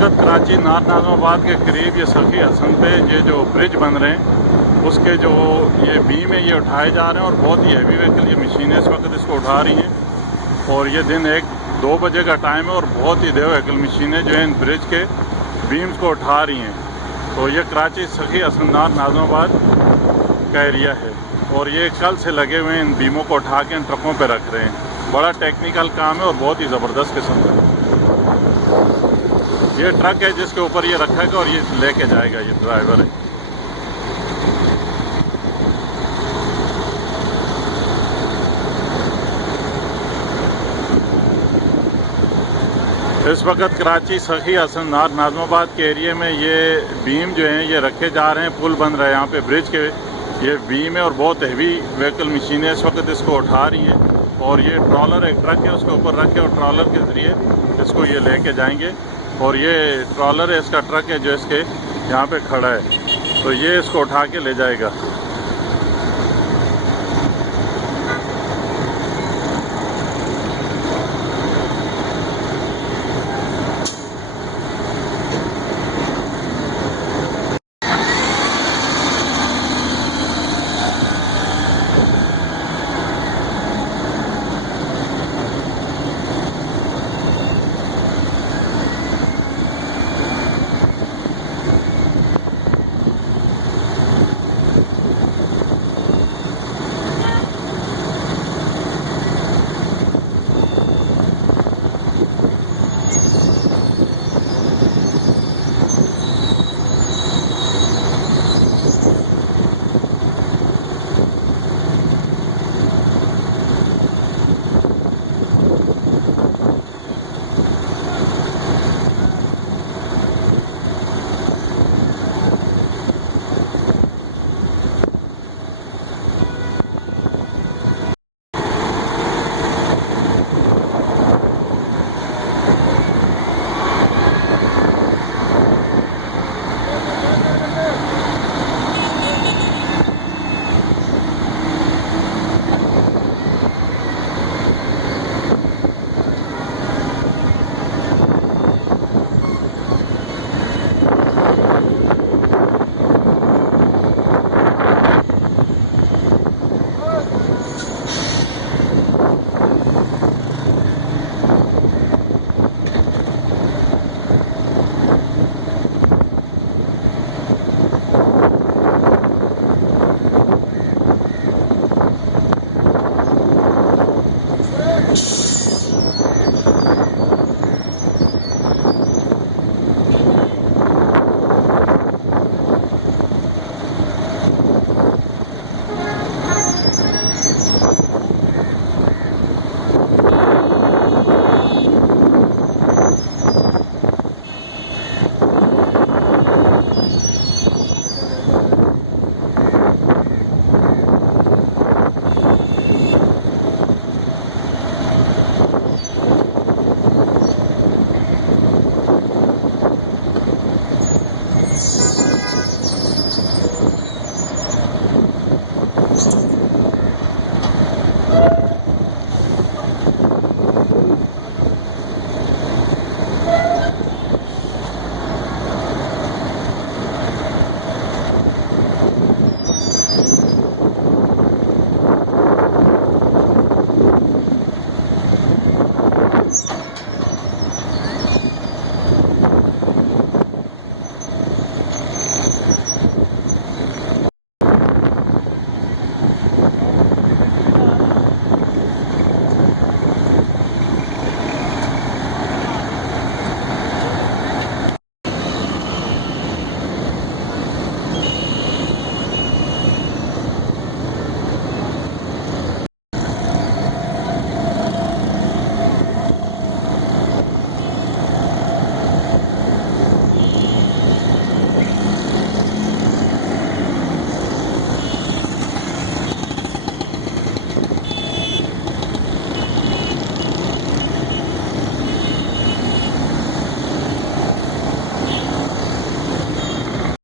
वक्त कराची नार नाज़माबाद के करीब ये सखी हसन पे ये जो ब्रिज बन रहे हैं उसके जो ये बीम है ये उठाए जा रहे हैं और बहुत ही हैवी व्हीकल ये मशीनें इस वक्त इसको उठा रही हैं। और ये दिन 1-2 बजे का टाइम है और बहुत ही देव व्हीकल मशीनें जो है इन ब्रिज के बीम्स को उठा रही हैं। तो ये कराची सखी हसन नार नाज़माबाद का एरिया है और ये कल से लगे हुए हैं इन बीमों को उठा के इन ट्रकों पर रख रहे हैं। बड़ा टेक्निकल काम है और बहुत ही ज़बरदस्त किस्म का। ये ट्रक है जिसके ऊपर ये रखेगा और ये लेके जाएगा, ये ड्राइवर है। इस वक्त कराची सखी हसन नार नाज़माबाद के एरिया में ये बीम जो हैं ये रखे जा रहे हैं। पुल बन रहा है यहाँ पे, ब्रिज के ये बीम है और बहुत हैवी व्हीकल मशीनें इस वक्त इसको उठा रही हैं। और ये ट्रॉलर एक ट्रक है उसके ऊपर रखे और ट्रॉलर के ज़रिए इसको ये लेके जाएंगे। और ये ट्रॉलर है, इसका ट्रक है जो इसके यहाँ पे खड़ा है, तो ये इसको उठा के ले जाएगा।